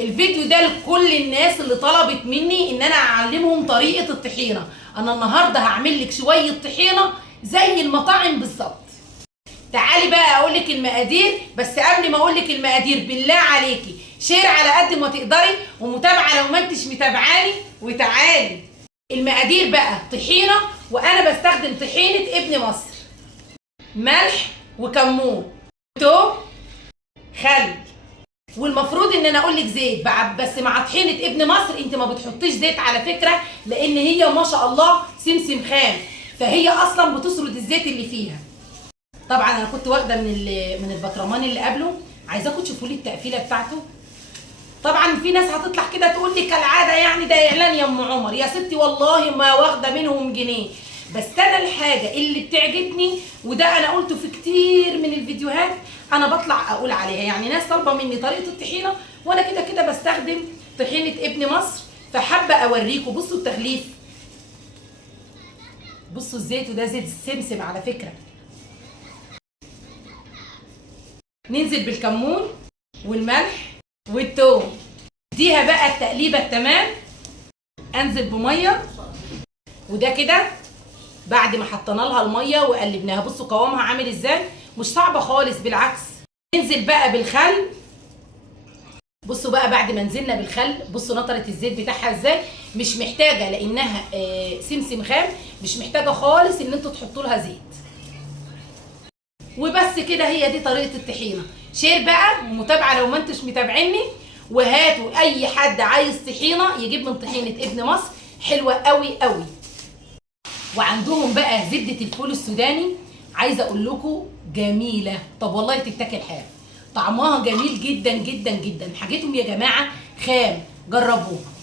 الفيديو ده لكل الناس اللي طلبت مني ان انا اعلمهم طريقه الطحينه. انا النهارده هعمل لك شويه طحينه زي المطاعم بالظبط. تعالي بقى اقول لك المقادير، بس قبل ما اقول لك المقادير بالله عليكي شير على قد ما تقدري، ومتابعه لو ما انتش متابعاني، وتعالي. المقادير بقى طحينه، وانا بستخدم طحينه ابن مصر، ملح وكمون، توم، خل. والمفروض ان انا اقول لك زيت بس مع طحينه ابن مصر انت ما بتحطيش زيت على فكره، لان هي ما شاء الله سمسم خام، فهي اصلا بتسرد الزيت اللي فيها. طبعا انا كنت واخده من البطرمان اللي قبله، عايزاكم تشوفوا لي التقفيله بتاعته. طبعا في ناس هتطلع كده تقول لي كالعاده يعني ده اعلان يا ام عمر. يا ستي والله ما واخده منهم جنيه، بس انا الحاجه اللي بتعجبني، وده انا قلته في كتير من الفيديوهات، انا بطلع اقول عليها. يعني ناس طالبه مني طريقه الطحينه، وانا كده كده بستخدم طحينه ابن مصر، فحابه اوريكم. بصوا التغليف، بصوا الزيت، وده زيت السمسم على فكره. ننزل بالكمون والملح والثوم، اديها بقى التقليبه التمام. انزل بميه، وده كده بعد ما حطينا لها الميه وقلبناها. بصوا قوامها عامل ازاي، مش صعبه خالص بالعكس. ننزل بقى بالخل. بصوا بقى بعد ما نزلنا بالخل، بصوا نطره الزيت بتاعها ازاي، مش محتاجه لانها سمسم خام، مش محتاجه خالص ان انتوا تحطوا لها زيت. وبس كده، هي دي طريقه الطحينه. شير بقى ومتابعه لو ما انتش متابعيني، وهاتوا اي حد عايز طحينه يجيب من طحينه ابن مصر، حلوه قوي قوي. وعندهم بقى زبده الفول السوداني، عايزه اقول لكم جميله. طب والله تتاكل حاف، طعمها جميل جدا جدا جدا. حاجتهم يا جماعه خام، جربوها.